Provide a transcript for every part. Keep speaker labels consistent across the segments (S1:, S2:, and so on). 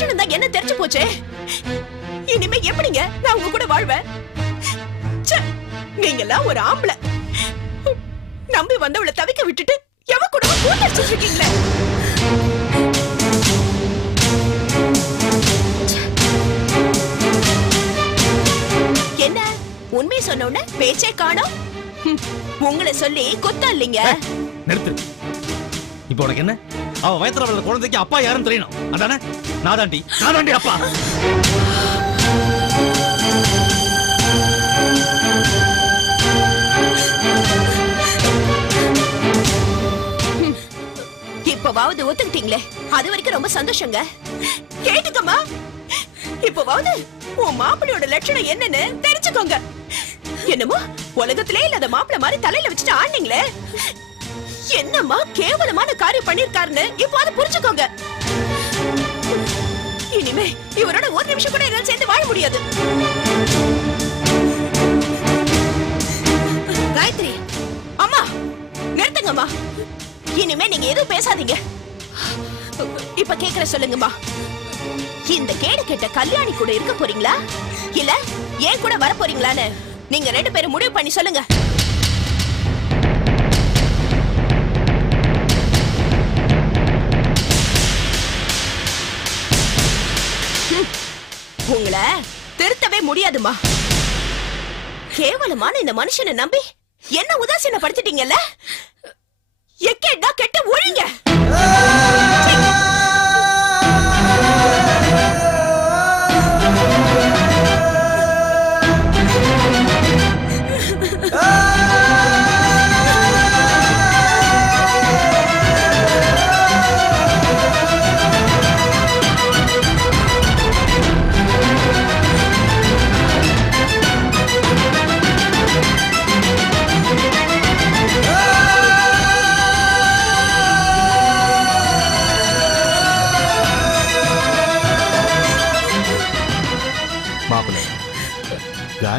S1: லட்சணம் தான் என்ன தெரிஞ்சு போச்சே? இனிமே எப்படிங்க நான் உங்க கூட வாழ்வேன்? ச்சே, நீங்கெல்லாம் ஒரு ஆம்பளை. நம்பி வந்தவளை தவிக்க விட்டுட்டு எவ கூட கூட்டடிச்சிட்டு இருக்கீங்களே? என்ன உண்மை சொன்ன உடனே பேச்சே காணோம்? உங்களை சொல்லி கொத்தா இல்லைங்க?
S2: நிறுத்து. இப்போ உனக்கு என்ன? அவ வயத்துல வளர்ந்த குழந்தைக்கு அப்பா யாருன்னு தெரியணும். அதானே? நாதாண்டி. நாதாண்டி அப்பா.
S1: இப்பவாவது ஒத்துக்கிட்டீங்களே. அது வரைக்கும் ரொம்ப சந்தோஷங்க. கேட்டுக்கம்மா. இப்பவாவது உன் மாப்பிள்ளையோட லட்சணம் என்னன்னு தெரிஞ்சுக்கோங்க. என்னமோ உலகத்திலே இல்லாத மாப்பிள்ள மாதிரி தலையில வச்சுட்டு ஆடுனீங்களே. என்னம்மா கேவலமான காரியம் பண்ணிருக்காருன்னு இப்போது புரிஞ்சுக்கோங்க. இனிமே இவரோட ஒரு நிமிஷம் கூட என்னால சேர்ந்து வாழ முடியாது. காயத்ரி அம்மா நிறுத்துங்கம்மா. இனிமே நீங்க எதுவும் பேசாதீங்க. இப்ப கேக்குற சொல்லுங்கம்மா. இந்த கேடு கெட்ட கல்யாணி கூட இருக்க போறீங்களா? இல்ல ஏன் கூட வர போறீங்களான்னு நீங்க ரெண்டு பேரும் முடிவு பண்ணி சொல்லுங்க. உங்களை திருத்தவே முடியாதுமா. கேவலமான இந்த மனுஷனை நம்பி என்ன உதாசீனப்படுத்திட்டீங்கல்ல?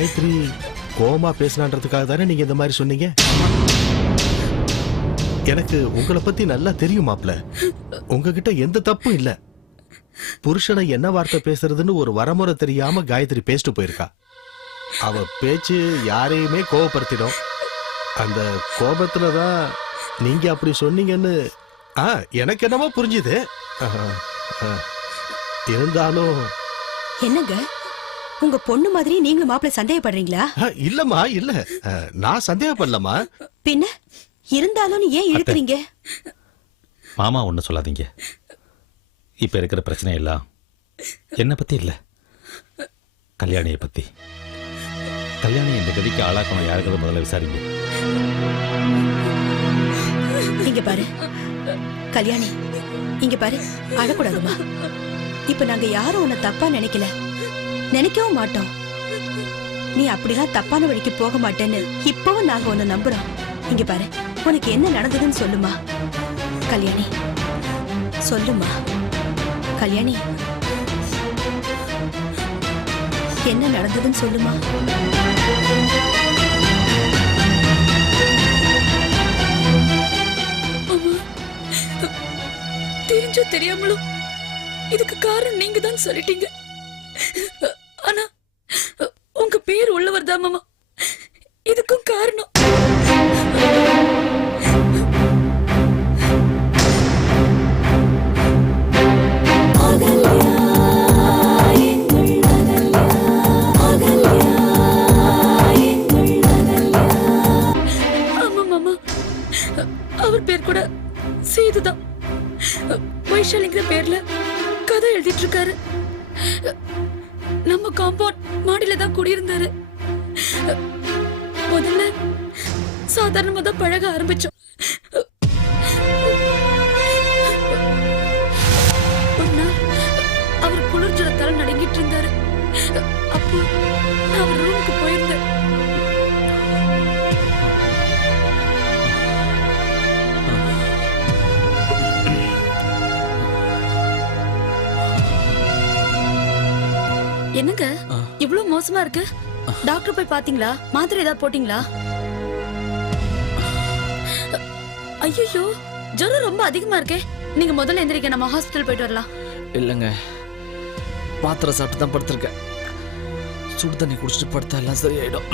S3: காயத்ரி கோமா பேசினான்றதுக்காக தானே நீங்க இந்த மாதிரி சொன்னீங்க? எனக்கு உங்களை பத்தி நல்லா தெரியும் மாப்பிள்ள. உங்ககிட்ட எந்த தப்பும் இல்ல. புருஷனை என்ன வார்த்தை பேசுறதுன்னு ஒரு வரமுறை தெரியாம காயத்ரி பேசிட்டு போயிருக்கா. அவ பேச்சு யாரையுமே கோவப்படுத்திடும். அந்த கோபத்துல தான் நீங்க அப்படி சொன்னீங்கன்னு ஆ எனக்கு என்னமோ புரிஞ்சுது. இருந்தாலும்
S4: என்னங்க? உங்க பொண்ணு மாதிரி நீங்களும் மாப்பிள்ள சந்தேகப்படுறீங்களா?
S3: இல்லம்மா இல்ல. நான் சந்தேகப்படலம்மா.
S4: பின்ன இருந்தாலும் ஏன் இழுக்கிறீங்க?
S2: மாமா ஒண்ணு சொல்லாதீங்க. இப்ப இருக்கிற பிரச்சனை எல்லாம் என்ன பத்தி இல்ல. கல்யாணியை பத்தி. கல்யாணி இந்த கதிக்கு ஆளாக்கணும் யாருக்கிறது முதல்ல விசாரிங்க.
S4: இங்க பாரு. கல்யாணி இங்க பாரு. அழக்கூடாதுமா இப்ப நாங்க யாரும் உன்னை தப்பா நினைக்கல. நினைக்கவும் மாட்டோம். நீ அப்படிலாம் தப்பான வழிக்கு போக மாட்டேன்னு இப்பவும் நாங்க உன்னை நம்புறோம். இங்க பாரு உனக்கு என்ன நடந்ததுன்னு சொல்லுமா? கல்யாணி சொல்லுமா? கல்யாணி என்ன நடந்ததுன்னு சொல்லுமா?
S5: தெரிஞ்சோ தெரியாமலோ இதுக்கு காரணம் நீங்க தான் சொல்லிட்டீங்க. பழக ஆரம்பிச்சோம். ஒரு நாள் அவர் குளிர் ஜுரத்தால நடுங்கிட்டு இருந்தாரு. அப்போ அவர் ரூமுக்கு போயிருந்தேன். என்னங்க? இவ்ளோ மோசமா இருக்கு? டாக்டர் போய் பாத்தீங்களா? மாத்திரை ஏதாவது போட்டீங்களா? ஐயோ ஜுரம் ரொம்ப அதிகமா இருக்கே. நீங்க முதல்ல எந்திரிக்க நம்ம ஹாஸ்பிட்டல் போயிட்டு வரலாம்.
S6: இல்லைங்க. மாத்திரை சாப்பிட்டு தான் படுத்திருக்கேன். சுடு தண்ணி குடிச்சிட்டு படுத்தா எல்லாம் சரியாயிடும்.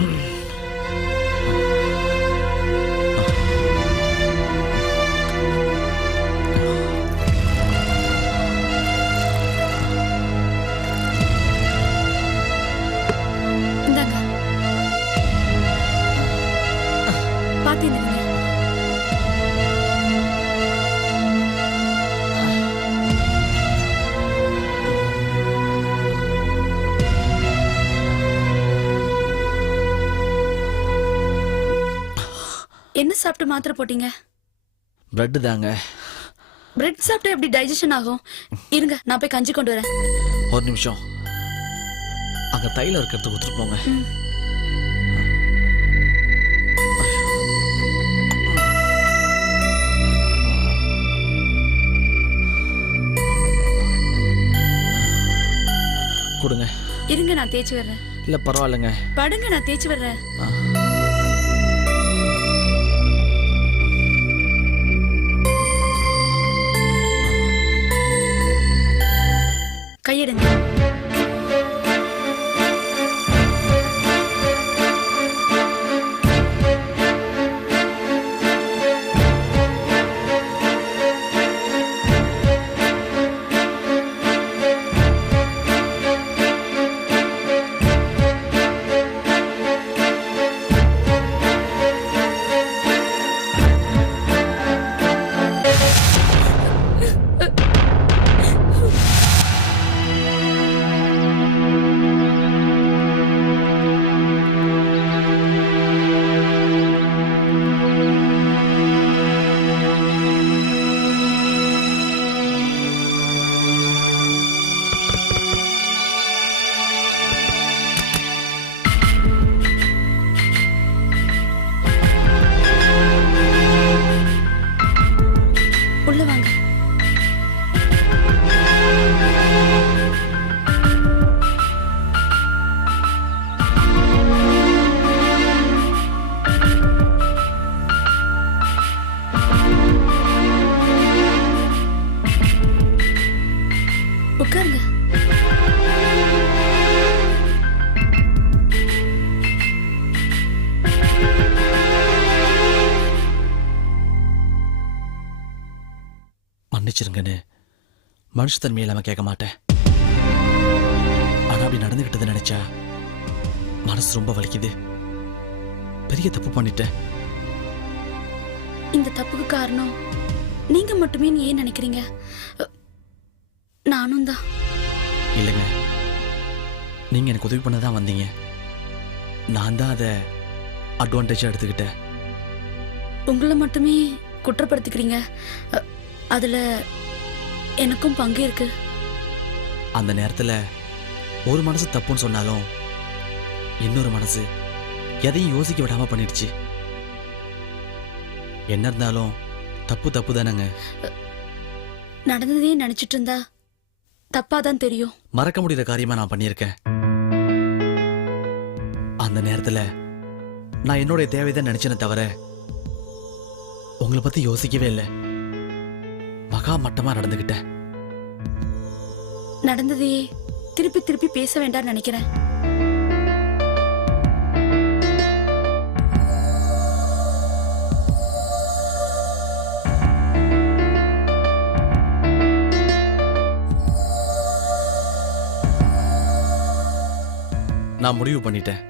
S5: என்ன சாப்பிட்டு மாத்திரை போட்டீங்க?
S6: பிரெட் தாங்க.
S5: பிரெட் சாப்பிட்டா எப்படி டைஜஷன் ஆகும்? இருங்க நான் போய் கஞ்சி கொண்டு வரேன்.
S6: ஒரு நிமிஷம். அங்க தைலம் இருக்கிறது கொடுத்துட்டு போங்க. கொடுங்க.
S5: இருங்க நான் தேய்ச்சி வர்றேன்.
S6: இல்ல பரவாயில்லைங்க.
S5: படுங்க நான் தேய்ச்சி வர்றேன்.
S6: மன்னிச்சிருங்கன்னு. மனுஷத்தன்மை இல்லாம கேட்க மாட்டேன். ஆனா அப்படி நடந்துகிட்டதை நினைச்சா மனசு ரொம்ப வலிக்குது. பெரிய தப்பு பண்ணிட்டேன்.
S5: இந்த தப்புக்கு காரணம் நீங்க மட்டுமே ஏன் நினைக்கிறீங்க? நானும் தான்.
S6: இல்லைங்க. நீங்க எனக்கு உதவி பண்ண தான் வந்தீங்க. நான் தான் அதை அட்வான்டேஜா எடுத்துக்கிட்டேன்.
S5: உங்களை மட்டுமே குற்றப்படுத்திக்கிறீங்க. அதுல எனக்கும் பங்கு இருக்கு.
S6: அந்த நேரத்துல ஒரு மனசு தப்புன்னு சொன்னாலும் இன்னொரு மனசு எதையும் யோசிக்க விடாம பண்ணிடுச்சு. என்ன இருந்தாலும் தப்பு தப்பு தானேங்க
S5: நடந்ததையே நினைச்சிட்டு இருந்தா தப்பாதான் தெரியும்.
S6: மறக்க முடியாத காரியமா நான் பண்ணியிருக்கேன். அந்த நேரத்துல நான் என்னுடைய தேவைதான் நினைச்சேனே தவிர உங்களை பத்தி யோசிக்கவே இல்லை. மகா மட்டமா நடந்துகிட்டேன்
S5: நடந்ததையே திருப்பி திருப்பி பேச வேண்டாம்னு நினைக்கிறேன்.
S6: நான் முடிவு பண்ணிட்டேன்.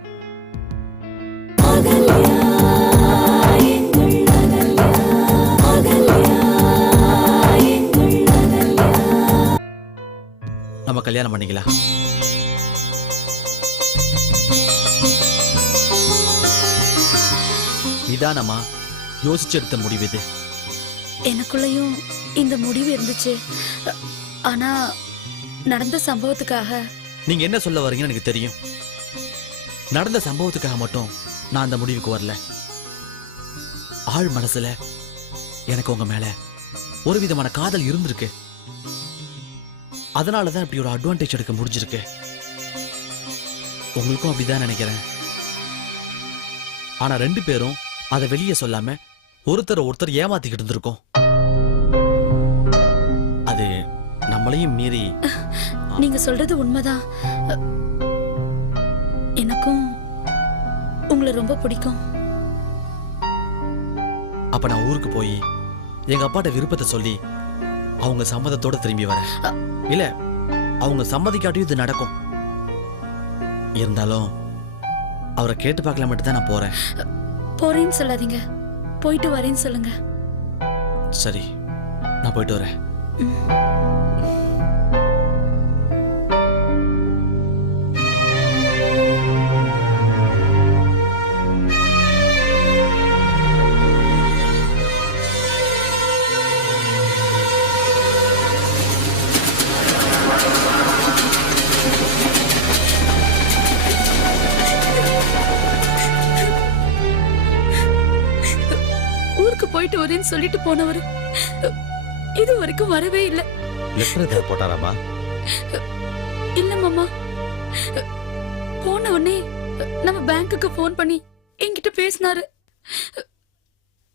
S6: கல்யாணம் பண்ணிக்கலாம் நிதானமா யோசிச்சு எடுத்த முடிவு இது.
S5: எனக்குள்ளயும் இந்த முடிவு இருந்துச்சு. ஆனா நடந்த சம்பவத்துக்காக.
S6: நீங்க என்ன சொல்ல வரீங்கன்னு எனக்கு தெரியும். நடந்த சம்பவத்துக்காக மட்டும் நான் அந்த முடிவுக்கு வரல. ஆழ் மனசுல எனக்கு உங்க மேல ஒரு விதமான காதல் இருந்திருக்கு. அதனால தான் இப்படி ஒரு அட்வான்டேஜ் எடுக்க முடிஞ்சிருக்கு. உங்களுக்கும் அப்படிதான் நினைக்கிறேன். ஆனா ரெண்டு பேரும் அதை வெளியே சொல்லாம ஒருத்தர் ஒருத்தர் ஏமாத்திக்கிட்டு இருந்திருக்கோம். அது நம்மளையும் மீறி
S5: நீங்க சொல்றது உண்மைதான். எனக்கும் உங்களை ரொம்ப பிடிக்கும்.
S6: அப்ப நான் ஊருக்கு போய் எங்க அப்பாட்ட விருப்பத்தை சொல்லி அவங்க சம்மதத்தோட திரும்பி வரேன் இல்ல அவங்க சம்மதிக்காட்டியும் இது நடக்கும். இருந்தாலும் அவரை கேட்டு பார்க்கல மட்டும் தான் நான் போறேன்.
S5: போறேன்னு சொல்லாதீங்க. போயிட்டு வரேன்னு சொல்லுங்க.
S6: சரி நான் போயிட்டு வரேன்.
S5: போயிட்டு வரேன்னு சொல்லிட்டு போனவர். இது வரைக்கும் வரவே இல்ல.
S2: லெட்டர் போட்டாராமா
S5: இல்ல மாமா. போன உடனே நம்ம பேங்க்குக்கு ஃபோன் பண்ணி என்கிட்ட பேசினாரு.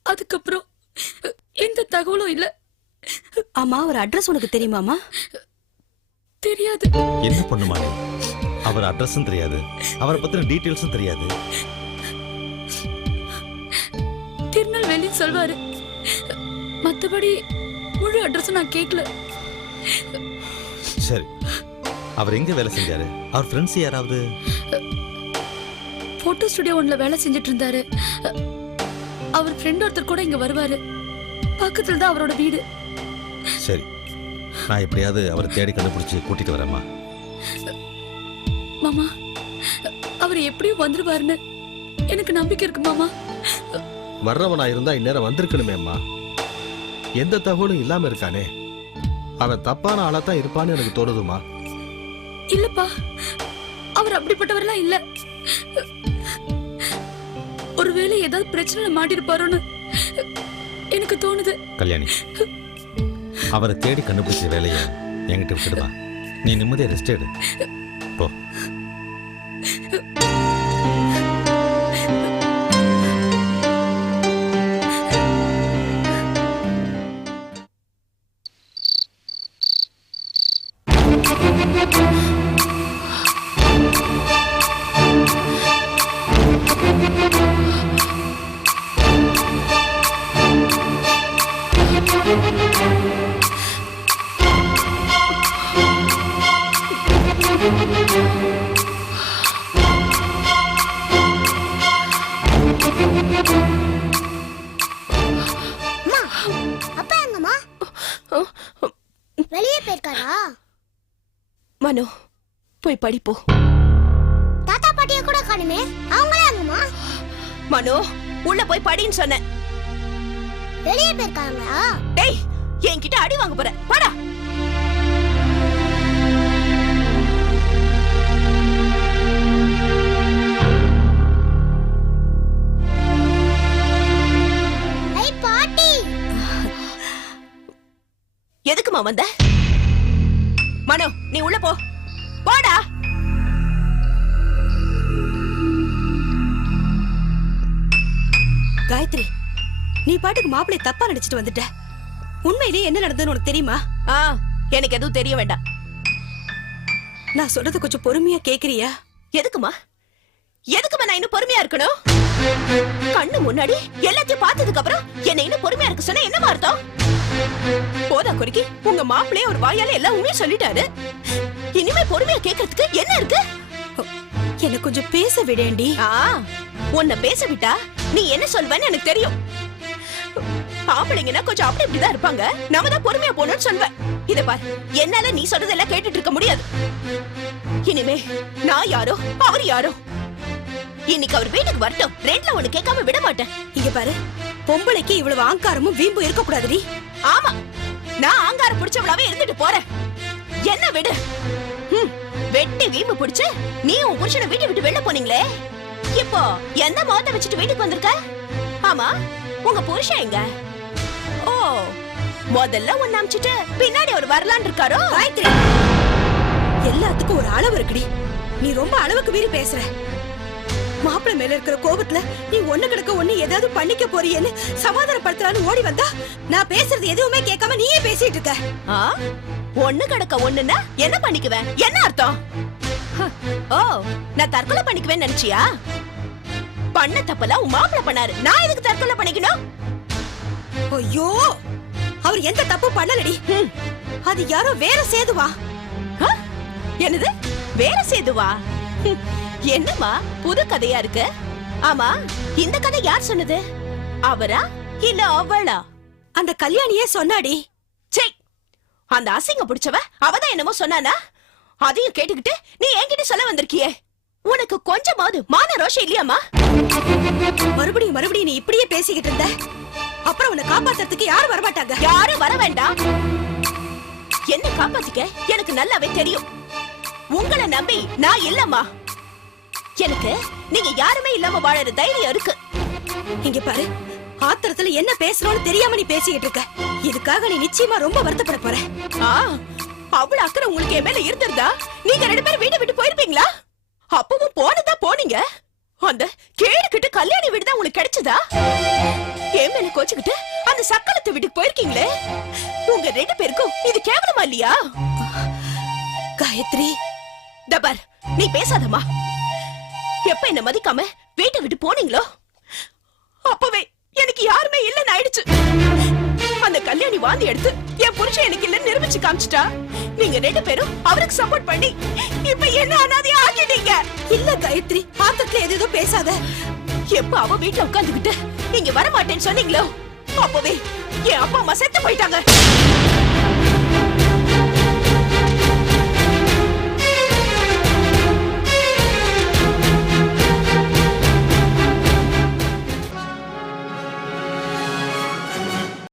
S5: அதுக்கப்புறம் எந்த தகவலும் இல்ல.
S4: ஆமா ஒரு அட்ரஸ் உனக்கு தெரியுமாமா
S5: தெரியாது.
S2: என்ன பண்ணுமா அவர் அட்ரஸும் தெரியாது. அவரை பத்தின டீட்டெயில்ஸும் தெரியாது.
S5: திருநெல்வேலின்னு சொல்வாரு. மத்தபடி முழு அட்ரஸும் நான் கேட்கல
S2: சரி. அவர் எங்க வேலை செஞ்சாரு? அவர் ஃப்ரெண்ட்ஸ் யாராவது?
S5: போட்டோ ஸ்டுடியோ ஒன்ல வேலை செஞ்சுட்டு இருந்தாரு அவர் ஃப்ரெண்ட் ஒருத்தர் கூட இங்க வருவாரு. பக்கத்துல தான் அவரோட வீடு.
S2: சரி. நான் எப்படியாவது அவரை தேடி கண்டுபிடிச்சு கூட்டிட்டு வரேம்மா.
S5: மாமா அவர் எப்படியும் வந்துருவாருன்னு எனக்கு நம்பிக்கை இருக்கு மாமா.
S3: வர்றவனா இருந்தா இந்நேரம் வந்திருக்கணுமேம்மா. எந்த தகவலும் இல்லாம இருக்கானே. அவன் தப்பான ஆளா தான் இருப்பான்னு எனக்கு தோணுதுமா
S5: இல்லப்பா அவர் அப்படிப்பட்டவரெல்லாம் இல்ல. ஒருவேளை ஏதாவது பிரச்சனைல மாட்டிருப்பாரோன்னு எனக்கு தோணுது.
S2: கல்யாணி அவரை தேடி கண்டுபிடிச்ச வேலையை என்கிட்ட விட்டுடுமா நீ நிம்மதியா ரெஸ்ட் எடு.
S1: போய் படிப்போ.
S7: தாத்தா பாட்டிய கூட காணுமே? அவங்களே எங்கம்மா
S1: மனோ உள்ள போய் படின்னு சொன்னேன்.
S7: வெளியே போயிருக்காங்களா?
S1: டேய் என்கிட்ட அடி வாங்க போற. வாடா. எதுக்குமா வந்த? மனோ நீ உள்ள போ. போடா
S4: காயத்ரி நீ பாட்டுக்கு மாப்பிள்ளை தப்பா நடிச்சிட்டு வந்துட்ட. உண்மையிலேயே என்ன நடந்ததுன்னு உனக்கு தெரியுமா?
S1: ஆ எனக்கு எதுவும் தெரிய வேண்டாம்.
S4: நான் சொல்றத கொஞ்சம் பொறுமையா கேக்குறியா?
S1: எதுக்குமா? எதுக்குமா நான் இன்னும் பொறுமையா இருக்கணும்? கண்ணு முன்னாடி எல்லாத்தையும் பார்த்ததுக்கு அப்புறம் என்ன இன்னும் பொறுமையா இருக்க சொன்னா என்ன அர்த்தம்? போதா குறிக்கி உங்க மாப்பிள்ளைய ஒரு வாயால எல்லாம் உண்மையா சொல்லிட்டாரு. இனிமே பொறுமையா கேக்குறதுக்கு என்ன இருக்கு?
S4: என்ன கொஞ்சம் பேச விடேண்டி.
S1: ஆ உன்னை பேச விட்டா நீ என்ன சொல்வேன்னு எனக்கு தெரியும். ஆம்பளைங்கன்னா கொஞ்சம் அப்படி இப்படிதான் இருப்பாங்க. நாம தான் பொறுமையா போகணும்னு சொல்வேன். இத பார் என்னால நீ சொல்றதெல்லாம் கேட்டுட்டு இருக்க முடியாது. இனிமே நான் யாரோ அவர் யாரோ. இன்னைக்கு அவர் வீட்டுக்கு வரட்டும். ரெண்டுல ஒண்ணு கேட்காம விட மாட்டேன்.
S4: இங்க பாரு பொம்பளைக்கு இவ்வளவு ஆங்காரமும் வீம்பும் இருக்க கூடாதுடி.
S1: ஆமா நான் ஆங்கார பிடிச்சவளாவே இருந்துட்டு போறேன். என்ன விடு? ஹம், வெட்டி வீம்பு பிடிச்சு நீ உன் புருஷனை வீட்டை விட்டு வெளில போனீங்களே? இப்போ எந்த முகத்தை வச்சுட்டு வீட்டுக்கு வந்திருக்க? ஆமா உங்க புருஷன் எங்க? ஓ முதல்ல ஒன்னு அமிச்சிட்டு பின்னாடி ஒரு வரலான் இருக்காரோ?
S4: காயத்ரி! எல்லாத்துக்கும் ஒரு அளவு இருக்குடி. நீ ரொம்ப அளவுக்கு மீறி பேசுற. மாப்பிள்ளை மேல இருக்கிற கோபத்துல நீ ஒண்ணு கிடக்க ஒண்ணு ஏதாவது பண்ணிக்க போறியேன்னு சமாதானப்படுத்தலான்னு ஓடி வந்தா நான் பேசுறது எதுவுமே கேட்காம நீயே பேசிட்டு இருக்க.
S1: ஆ? ஒண்ணு கிடக்க ஒண்ணுன்னா என்ன பண்ணிக்குவேன்? என்ன அர்த்தம்? ஓ நான் தற்கொலை பண்ணிக்குவேன் நினைச்சியா? பண்ண தப்பெல்லாம் உன் மாப்பிள பண்ணாரு. நான் எதுக்கு தற்கொலை பண்ணிக்கணும்?
S4: ஐயோ அவர் எந்த தப்பு பண்ணலடி. அது யாரோ வேற சேதுவா?
S1: என்னது? வேற சேதுவா? ஹம், என்னம்மா புது கதையா இருக்கு? ஆமா இந்த கதை யார் சொன்னது? அவரா? இல்ல அவளா?
S4: அந்த கல்யாணியே சொன்னாடி.
S1: அந்த அசிங்க பிடிச்சவ அவதான் என்னமோ சொன்னானா? அதையும் கேட்டுக்கிட்டு நீ என்கிட்ட சொல்ல வந்திருக்கியே. உனக்கு கொஞ்சமாவது மான ரோஷம் இல்லையாமா
S4: மறுபடியும் மறுபடியும் நீ இப்படியே பேசிக்கிட்டு இருந்த? அப்புறம் உன்னை காப்பாத்துறதுக்கு யாரும் வரமாட்டாங்க?
S1: யாரும் வர வேண்டாம். என்ன காப்பாத்திக்க? எனக்கு நல்லாவே தெரியும். உங்களை நம்பி நான் இல்லம்மா. எனக்கு நீங்க யாருமே இல்லாம வாழற தைரியம் இருக்கு.
S4: இங்க பாரு. ஆத்திரத்துல என்ன பேசுறோம்னு தெரியாம நீ பேசிக்கிட்டு இருக்க. இதுக்காக நீ நிச்சயமா ரொம்ப வருத்தப்பட போற.
S1: ஆ, அவ்வளவு அக்கறை உங்களுக்கு என் மேல இருந்திருந்தா நீங்க ரெண்டு பேரும் வீட்டை விட்டு போயிருப்பீங்களா? அப்பவும் போனதா போனீங்க? அந்த கேடுகிட்டு கல்யாணி வீடு தான் உங்களுக்கு கிடைச்சதா? என் மேல கோச்சுக்கிட்டு அந்த சக்கலத்து வீட்டுக்கு போயிருக்கீங்களே? உங்க ரெண்டு பேருக்கும் இது கேவலமா இல்லையா?
S4: காயத்ரி.
S1: டபர் நீ பேசாதம்மா. எப்ப என்ன மதிக்காம வீட்டை விட்டு போனீங்களோ? அப்பவே கல்யாணி வாந்தி எடுத்து என் புருஷன் எனக்கு இல்லைன்னு நிரூபிச்சு காமிச்சிட்டா? நீங்க ரெண்டு பேரும் அவருக்கு சப்போர்ட் பண்ணி இப்ப என்ன அனாதையா ஆக்கிட்டீங்க?
S4: இல்ல காயத்ரி ஆத்திரத்துல எது ஏதோ பேசாத.
S1: எப்ப அவ வீட்டுல உட்காந்துக்கிட்டு நீங்க வர மாட்டேன்னு சொன்னீங்களோ? அப்பவே என் அப்பா அம்மா செத்து போயிட்டாங்க.